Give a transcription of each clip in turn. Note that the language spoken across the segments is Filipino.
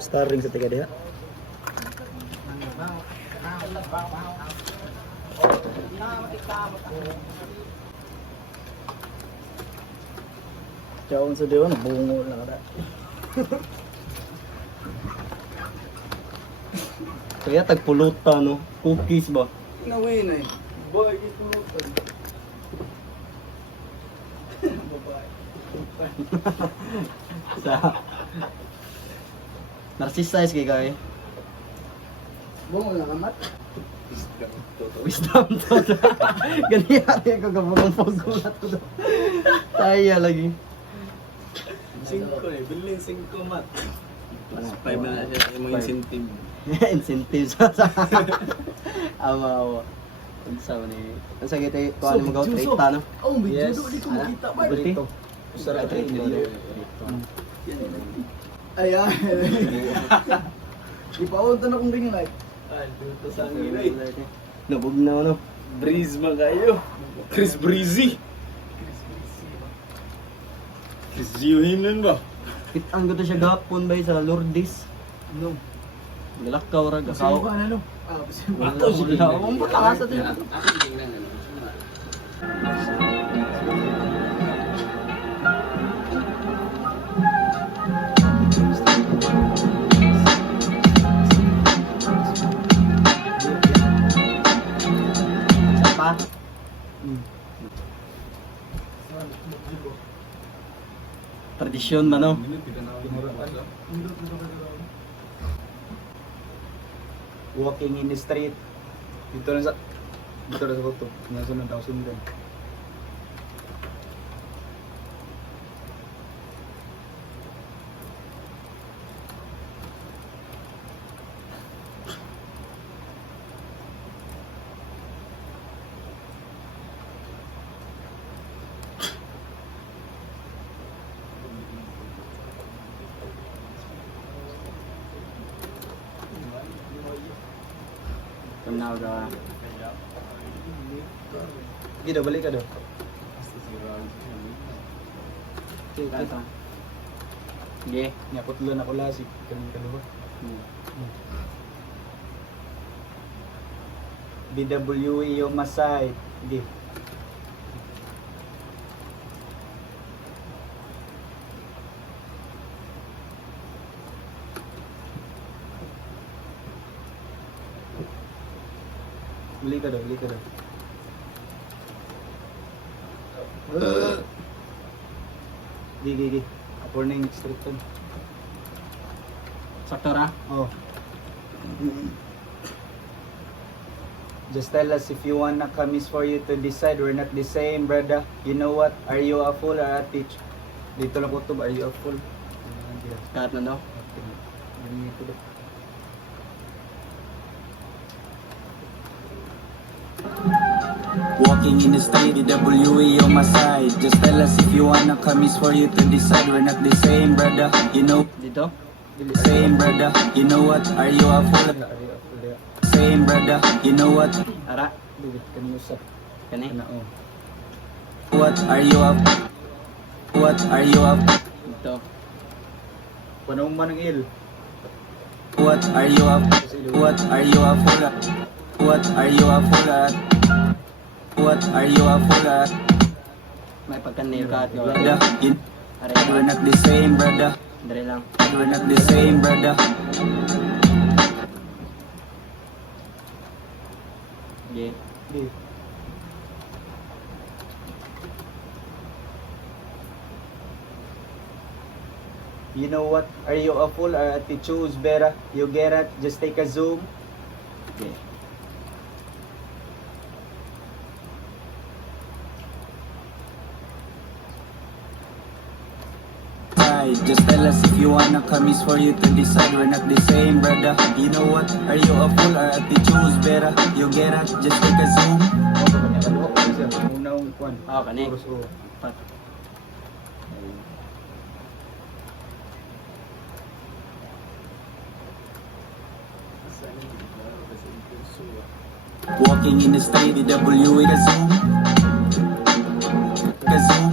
Starring sa tiga diha. Jauh sa diwa na bungo lang kada. Kaya tagpulutan no, cookies ba? Naway na eh. Boy, pulutan. Babae. Sa narcissist kay kay. Bungo lang amat. Wisdom to. Ganyan ko gabang pagkulat ko. Taya lagi. 5 eh, bilhin 5 mat. 5 na siya sa mga incentive. Incentives sa awa. Unsa man ni? Unsa gitay ko ano mo trade ta no? Oh, medyo do di ko makita ba. Buti. Usara trade dito. Ayan. Ipaunta na kong ring light. Ay, dito sa angin ay. Nabog na no. Breeze man kayo. Chris Breezy. Ziyuhin nun ba? Kitang ko to siya gapon bay sa Lourdes. No. Galakaw ra Kasi gakaw. ba ano? Wala wala. Ang pataas at yun. Pa? Tradisyon man no? Walking in the street. Dito na sa koto. Nasa ng tao sundan. Tunaw ka. Gida, balik ka daw. Ito. Sige. Nyapot lang ako lasik. Kanina ka ba? BWE yung Masay. Hindi. Beli ka daw, beli ka daw. Di. Ako na yung street to. Sakto ra? Oh. Just tell us if you wanna come is for you to decide. We're not the same, brother. You know what? Are you a fool or a teach? Dito lang kutob, are you a fool? Kahit na no? Ganito daw. Walking in the street, DWE on my side. Just tell us if you wanna come, it's for you to decide. We're not the same, brother. You know, Dito? same, brother. You know what? Are you a fool? Same, brother. You know what? Ara? Dili kanyo sa Kani? kana oh. What are you a? What are you a? Dito. Panong man ng il. What are you a? What are you a fool at? What are you a fool at? What are you a fool at? May pagkanil ka at Brother, we're Aray. not the same, brother. Dari lang. We're not the same, brother. Sige. Di. You know what? Are you a fool or to choose better? You get it? Just take a zoom. Sige. Just tell us if you wanna come, it's for you to decide. We're not the same, brother. You know what? Are you a fool or to choose better? You get it? Just take a zoom. Unang kwan. Ah, kani. Chorus O. Pat. Walking in the street, DWE, a zoom. A zoom.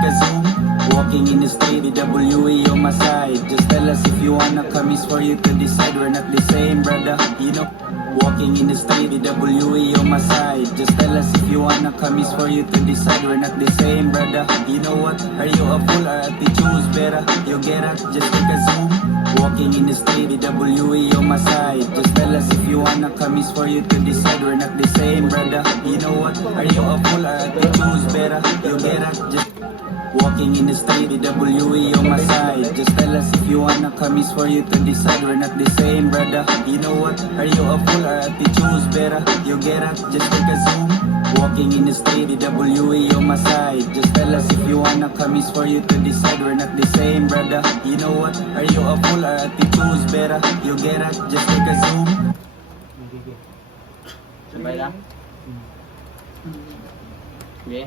A zoom. Walking Walking in the street, DWE on my side. Just tell us if you wanna come, it's for you to decide. We're not the same, brother, you know. Walking in the street, DWE on my side. Just tell us if you wanna come, it's for you to decide. We're not the same, brother. You know what? Are you a fool or at the choose better? You get it? Just take a zoom. Walking in the street, DWE on my side. Just tell us if you wanna come, it's for you to decide. We're not the same, brother. You know what? Are you a fool or at the choose better? You get it? Just walking in the street, DWE on my side. Just tell us if you wanna come, it's for you to decide. We're not the same, brother. You know what? Are you a fool or at the choose better? You get it? Just take a zoom. Walking in the street, DWE on my side. Just tell us if you wanna come, it's for you to decide. We're not the same, brother. You know what? Are you a fool or at the choose better? You get it? Just take a zoom. Sabay lang. Okay.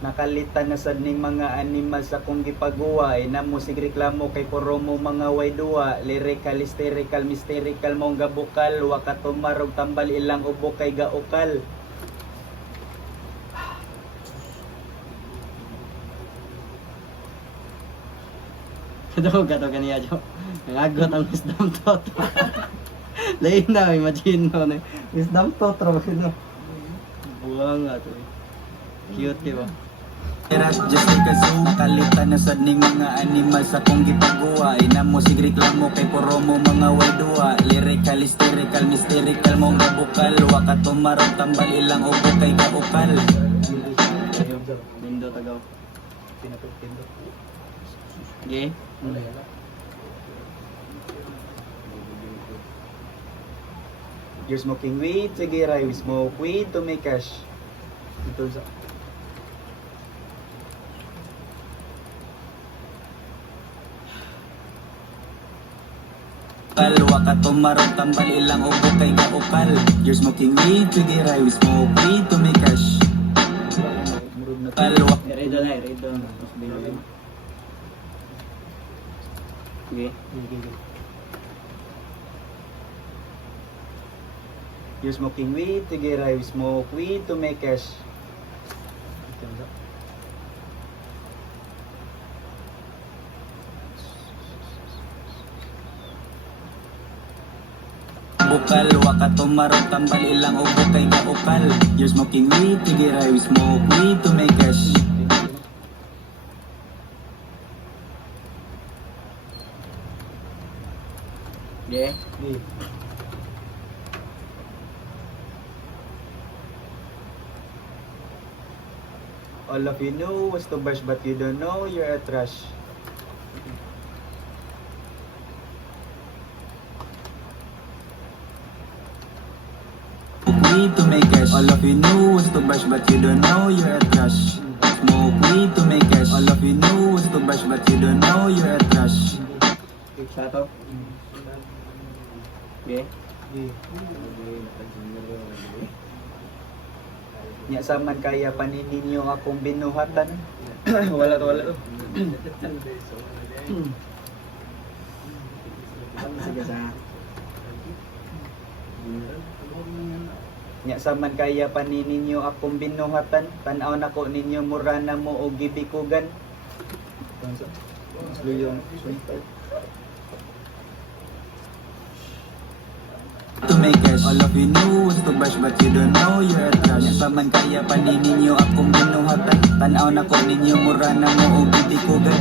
Nakalitan na sad ning mga animal sa kong gipaguwa, namo sig reklamo kay puro mo mga way duwa, lyrical, hysterical, mysterical mong gabukal, wa ka tumarog tambal ilang ubo kay gaukal. Kadto kaniya jo. Nangagot ang wisdom tot. Lain na imagine mo na. Wisdom tot ra no. Buang nga to. Cute diba? Just take a zoom. Nakalitan na sad ning mga animal sa kong gipaguwa, namo sig reklamo kay puro mo mga way duwa, lyrical, hysterical, mysterical mong gabukal, wa ka tumarog tambal ilang ubo kay gaukal. Lindo tagaw. Pinapindot. Okay. You're smoking weed, sige ray, we smoke weed to make cash. Ito sa Wa ka tumarog tambal ilang ubo kay gaukal. You're smoking weed, sige ray, we smoke weed to make cash. Kalwa. Redo na, redo. Okay. You're smoking weed, sige ray, we smoke weed to make cash. Bukal, wa ka tumarog tambal ilang ubo kay gaukal. You're smoking weed, sige ray, we smoke weed to make cash. Okay. All of you know what's to brush but you don't know you're a trash. Weed to make cash. All of you know what's to brush but you don't know you're a trash. Smoke weed to make cash. All of you know what's to brush but you don't know you're a trash. Sa to. Okay. Nya saman kaya panininyo akong binuhatan. Wala to. Sige sa. Nya saman kaya panininyo akong binuhatan. Tanaw nako ninyo mura na mo og gibikugan. To make cash. All of you know what's to brush but you don't know you're a trash. Saman kaya panininyo akong binuhatan. Tanaw na ko ninyo mura na mo og bibikugan.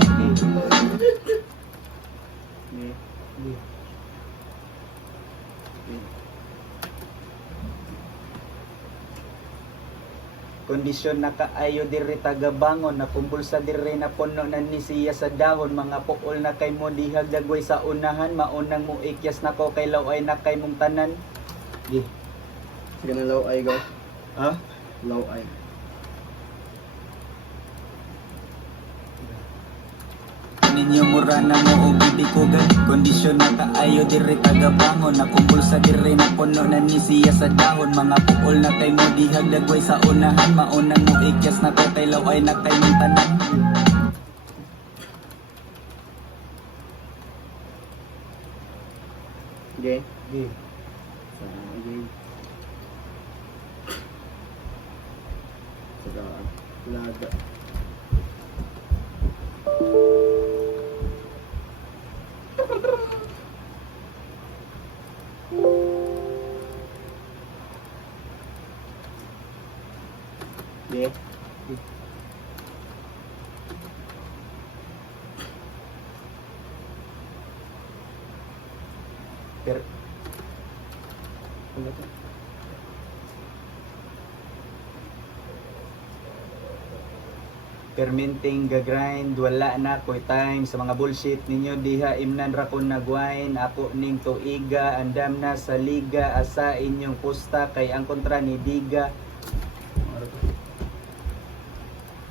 Kondisyon na kaayo diri tagabangon, na kumbulsa diri na puno na ni siya sa dahon, mga puol na kay mo dihag dagway sa unahan, maunang mo ikyas na ko kay laway na kay mong tanan. Sige. Sige na low eye go. Ha? Low eye. Ninyo mura na mo og bibikugan. Kondisyon na kaayo diri tagabangon, na kumbulsa diri na puno na ni siya sa dahon, mga puol na kay mo dihag dagway sa unahan, maunang mo ikyas na ko kay laway na kay mong tanan. Okay. Di. Okay. Laga. Yeah. Per Ano to? perminting gagrind, wala na ko'y time sa mga bullshit ninyo diha imnan ra ko nagwain ako ning tuiga andam na sa liga asa inyong pusta kay ang kontra ni Diga.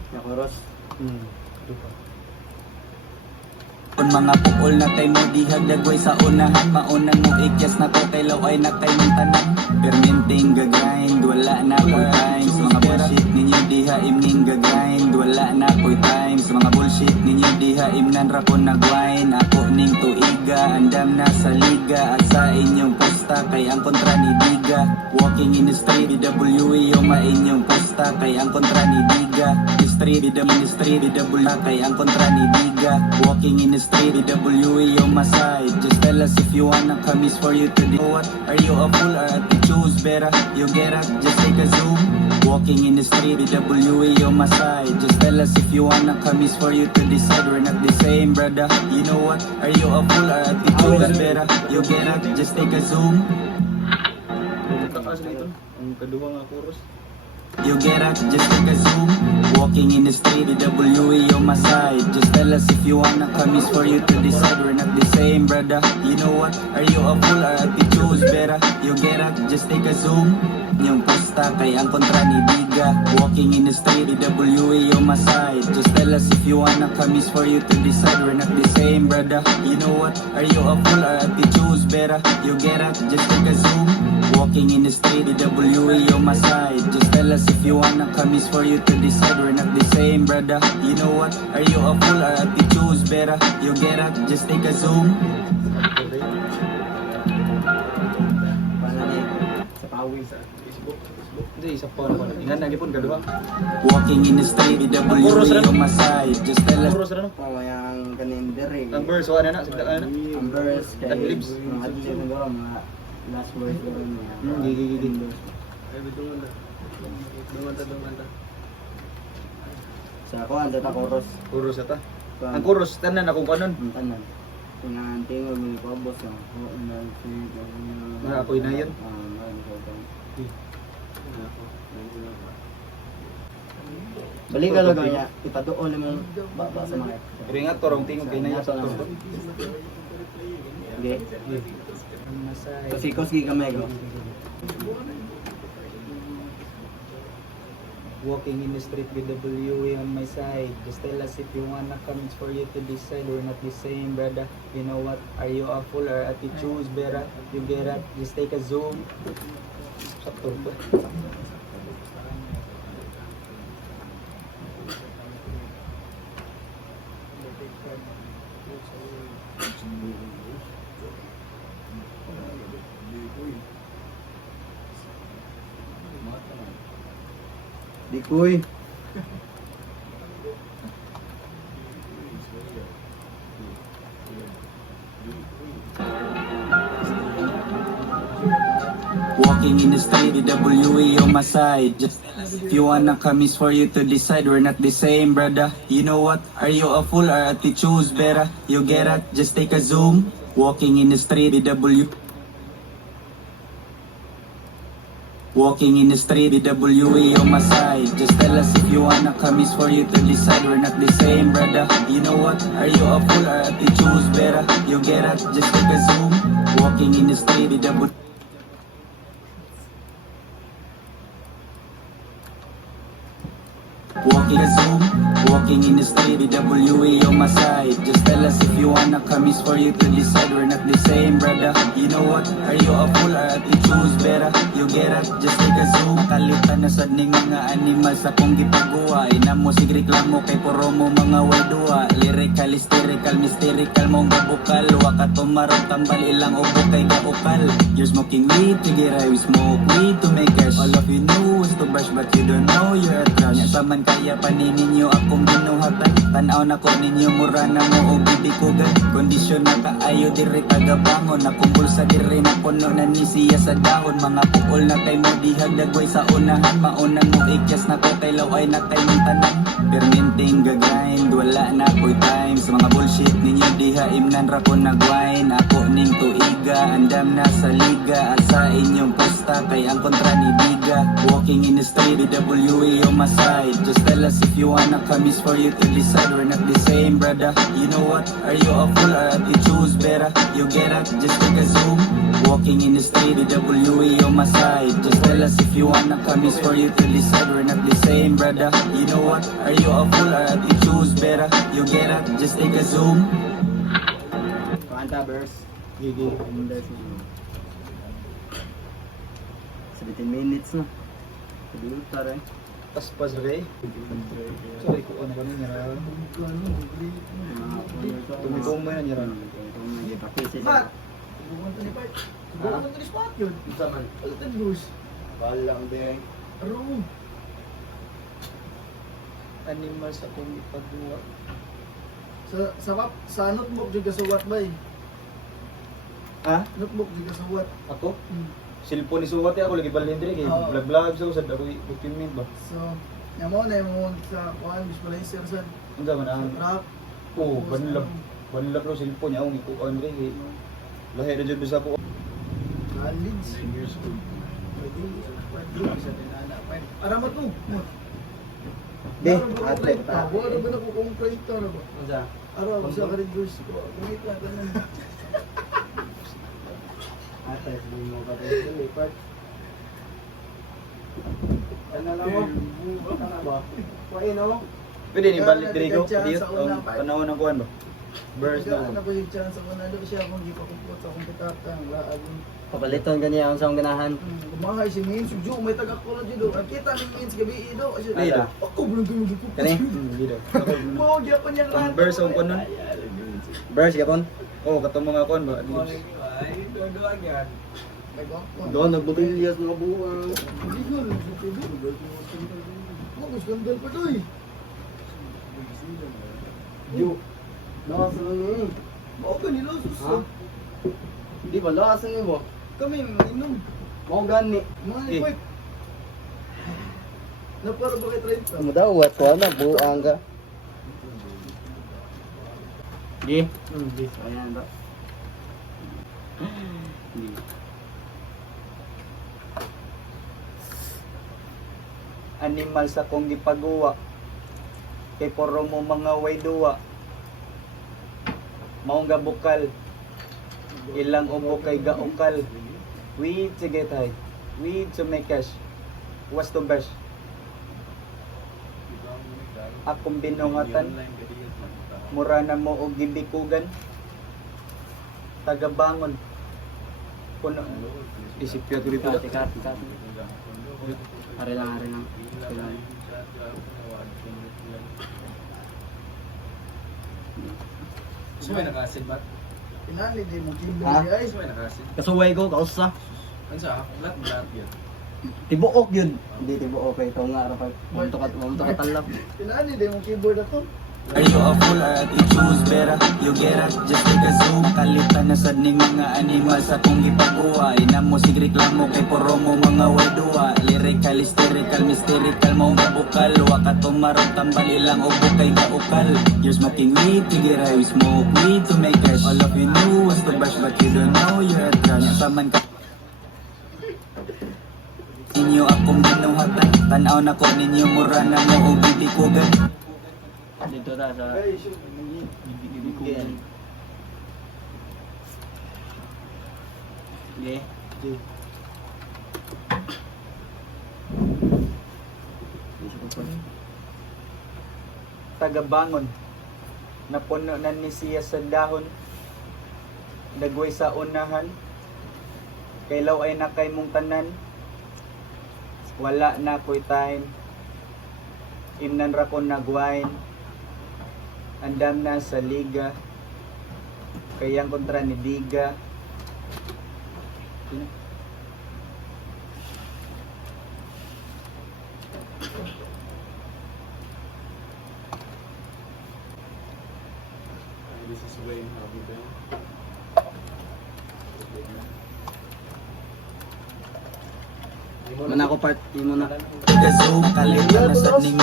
Nakuros. Kung mga pukol na kay mo dihag dagway sa unahan, maunang mo ikyas na ko kay laway na kay mong tanan. Perminting gagrind, wala na ko'y time sa mga bullshit ninyo diha imning gagrind, wala na ko'y time sa mga bullshit ninyo diha imnan ra ko nagwain ako ning tuiga andam na sa liga at sa inyong posta kay ang kontra ni Diga. Walking in the street DWE yung inyong posta kay ang kontra ni Diga. Street ministry DWE kay ang kontra ni Diga. Walking in the street DWE on my side, just tell us if you wanna come is for you to do what. Are you a fool or to choose better? You get up, just take a zoom. Walking in the street DWE on my side, just tell us if you wanna come is for you to decide. We're not the same, brother. You know what? Are you a fool or to choose better? You get up, just take a zoom. Taas dito. Ang kaduwa nga chorus. You get up, just take a zoom. Walking in the street, DWE on my side. Just tell us if you wanna come is for you to decide. We're not the same, brother. You know what? Are you a fool or to choose better? You get up, just take a zoom. Yung posta kay ang kontra ni Diga. Walking in the street, DWE on my side. Just tell us if you wanna come is for you to decide. We're not the same, brother. You know what? Are you a fool or to choose better? You get up, just take a zoom. Walking in the street, DWE on my side. Just tell us if you wanna come is for you to decide. We're not the same, brother. You know what? Are you a fool or to choose better? You get up, just take a zoom. Pananay. Sa pawis. Hindi isa pa naman. Ingan lagi pun kaduwa. Walking in the street, DWE on my side. Just tell us. Chorus ra no. Pamayang kaninder eh. Ang verse wala na sigda na. Ang verse kay Adlibs. mga adlibs na gawin, mga last words ko rin niya. Gigi. Sa ako, ang data chorus. Chorus ata. Ang chorus tanan akong kanon. Ang tanan. Pinantingog mo ipabos na. Mga apoy na yun. Balik ka lang niya, ipaduol mo baba sa mga. Pero ingat torong tingog kay na yun sa turbo. Okay. Kasi koski kamay ko. Walking in the street with WE on my side. Just tell us if you wanna come, it's for you to decide. We're not the same, brother. You know what? Are you a fool or to choose better? You get up, just take a zoom. Sakto to. Dikoy. Walking in the street, DWE on my side. Just tell us if you wanna come is for you to decide. We're not the same, brother. You know what? Are you a fool or to choose better? You get it? Just take a zoom. Walking in the street, DWE. Walking in the street, DWE on my side. Just tell us if you wanna come is for you to decide. We're not the same, brother. You know what? Are you a fool or to choose better? You get it? Just take a zoom. Walking in the street, DWE. Walking a zoom, walking in the street, DWE on my side. Just tell us if you wanna come is for you to decide. We're not the same, brother. You know what? Are you a fool or to choose better? You get it? Just take a zoom. Kalitan na sad ning mga animal sa kong gipagawa. Ina mo sig reklamo kay puro mo mga wadua. Lyrical, hysterical, mysterical mong gabukal. Waka tumarong tambal ilang ubo kay gaukal. You're smoking weed, sige we smoke weed to make cash. All of you know is to brush but you don't know you're a trash. Nya saman kaya pa ni ninyo akong binuhatan. Tanaw na ko ninyo mura na mo o bibikugan. Kondisyon na kaayo diri kagabangon. Akong bulsa diri na puno na ni siya sa dahon. Mga puol na kay mo dihag dagway sa unahan. Maunang mo ikyas na ko kay laway na kay mong tanan. Perminting gagrind, wala na ko'y time. Sa mga bullshit ninyo diha imnan ra ko nagwine. Ako ning tuiga, andam na sa liga. At sa inyong posta kay ang kontra ni Biga. Walking in the street, BWE on my side. Just tell us if you wanna come, is for you to decide. We're not the same, brother. You know what? Are you a fool or you choose better? You get up, just take a zoom. Walking in the street, BWE on my side. Just tell us if you wanna come, is for you to decide. We're not the same, brother. You know what? Are you a fool or you choose better? You get up, just take a zoom. Kanta verse. Gigi. 17 minutes na. Sabi tara eh. Paspas ray. Sorry ko ano kanina ra. Tumigong mo yan yan. Mat! Balang be. Animal sa kong ipagawa. Sa notebook juga suwat bay. Ha? Notebook juga suwat. Ako? Cellphone ni suwat ako lagi balhin diri kay Oo. vlog sa usad ako document ba. So, yamo na mo sa kuan visualizer sa Unsa man ang rap. oh banlap. Banlap lo cellphone niya ang ikuan diri kay lahi na jud sa ko. College. Pwede sa dinana. Para mo to. Di, atlet ta. Wala ba na ko kung credit na ba? Unsa? Araw sa ka rin girls ko. Gamit na tanan. Atlet mo ka dito lipat. Ano lang mo? Ano ba? Kuha no? Pwede ni balik diri ko. Nagkatsa Diyo sa unang part. panahon ng kuan ba. Burst Kaya na. na ko yung chance ako na doon siya kung di pa kumpot sa kompetata ang laag. Papaliton kaniya ang sa ganahan. Kumahay si Mins, Ju, may tagak ko na dito. Ang kita ni Mins gabi ido. Dito. Ako bulong tulog ko. Kani? Dito. Mo gyapon yang Ang burst ang kuan nun. Verse gapon. Oh, katong mga kuan ba. Doon nagbotilyas mga buwang. Ako skandal pa doy. Yo. Lawas na ni. Mao kanila Ha? sus. Di ba lawas na mo? Kami inom. Mo gani. Mga Eh. equip. Na para ba kay 30? Mudawat ko na buang ka. Di. Di. Ayan ba. Di. Animal sa kong gipagawa. Kay puro mo mga way duwa. Maong gabukal. Ilang ubo kay gaukal. Weed to get high. Weed to make cash. Was to bash. Akong binuhatan. Mura na mo og gibikugan. Tagabangon. Puno. Isipya to dito. Tikat. Ari lang. Sumay nakasid ba? Pinali di mo kimbo Ha? di ay. Sumay nakasid. Kasuway ko kausa. Ano sa? Lahat yun. Tibuok yun. Hindi tibuok kay ito nga rapag. Mumto ka talap. Pinali di mo keyboard ato. Are you a fool or you choose better? You get up, just take a zoom. Kalitan na sad ning mga animal sa kong gipagawa. Inam mo sig reklamo kay puro mo mga wadua. Lyrical, hysterical, mystical mo mabukal. Waka tumarog tambal ilang ubo kay gaukal. You're smoking weed to get high, we smoke weed to make cash. All of you knew was to bash but you don't know you're a trash. Saman ka ninyo akong binuhatan. Tanaw na ko ninyo mura na mo o bibikugan. Dito ta sa bibikugan. Okay. Tagabangon. Napuno na ni siya sa dahon. Dagway sa unahan. Kailaw ay nakay mong tanan. Wala na ko'y time. Imnan ra ko nagwine. Andam na sa liga. Kayang kontra ni Diga. This is way how we been. Man ako part, di mo na. Gazo, kalita na sa ning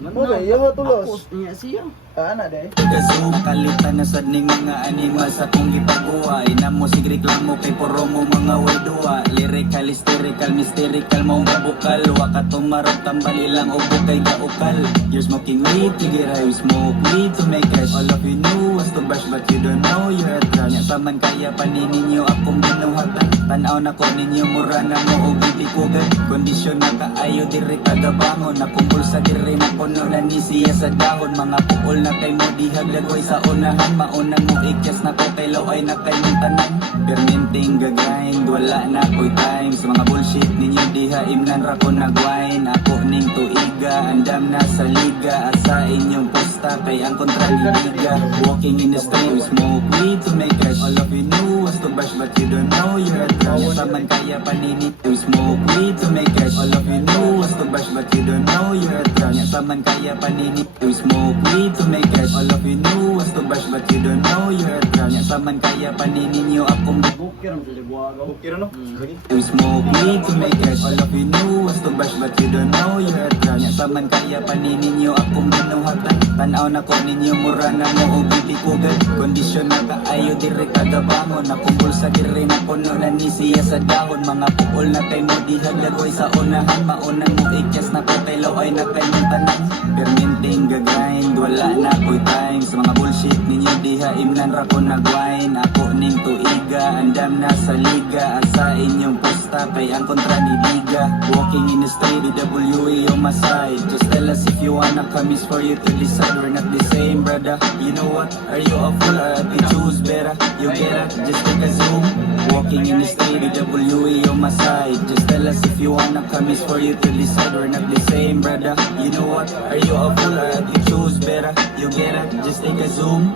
Man Mo ba, yawa tulos. Ako niya siya. Ana day. Gazo, kalita na sa ning mga animal sa kong gipaguha. Ina mo sig reklamo kay puro mo mga wedua. Lyrical, hysterical, mysterical, mong kabukal. Waka tumarap, tambali lang ubo kay gaukal. You're smoking weed, tigira, you smoke weed to make cash. All of you know was to bash but you don't know you're a trash. Nya saman kaya paninin nyo akong binuhatan. Tanaw na ko ninyo mura na mo o bitikugan. Kondisyon na kaayo diri kagabangon. Nakumbol sa diri na puno na ni siya sa dahon. Mga puol na kay mo dihag lagoy sa unahan. Maunang mo ikyas na ko kay laway na kay mong tanan. Perminting gagrind, wala na ko'y time. Sa mga bullshit ninyo diha imnan ra ko nagwine. Ako ning tuiga, andam na sa liga. At sa inyong posta kay ang kontra ni liga. Walking in the street, we smoke weed to make cash. All of you know was to bash but you don't know you're a trash. Saman kaya paninit, we smoke weed to make cash. All of you know was to bash but you don't know you're a trash. Saman kaya paninit, we smoke weed to make cash. All of you know was to bash but you don't know you're a trash. Saman kaya paninin nyo akong Bukir ang sa Okay na no? we smoke weed to make cash. All of you know was to bash but you don't know you're a trash. Saman kaya paninin nyo akong binuhatan. Tanaw na ko ninyo mura na mo o bitikugan. Kondisyon na kaayo diri kagabangon. Nakumbol sa diri na puno na ni siya sa dahon. Mga puol na kay mo dihag lagoy sa unahan. Maunang mo ikyas na ko kay laway na kay mong tanan. Perminting gagrind, wala na ko'y time. Sa mga bullshit ninyo diha imnan ra ko nagwine. Ako ning tuiga, andam na sa liga. At sa inyong posta kay ang kontra ni liga. Walking in the street, DWE on my side. Just tell us if you wanna come, it's for you to decide. We're not the same, brother. You know what? Are you a fool or you choose better? You get it? Just take a zoom. Walking in the street, DWE on my side. Just tell us if you wanna come, it's for you to decide. We're not the same, brother. You know what? Are you a fool or you choose better? You get it? Just take a zoom.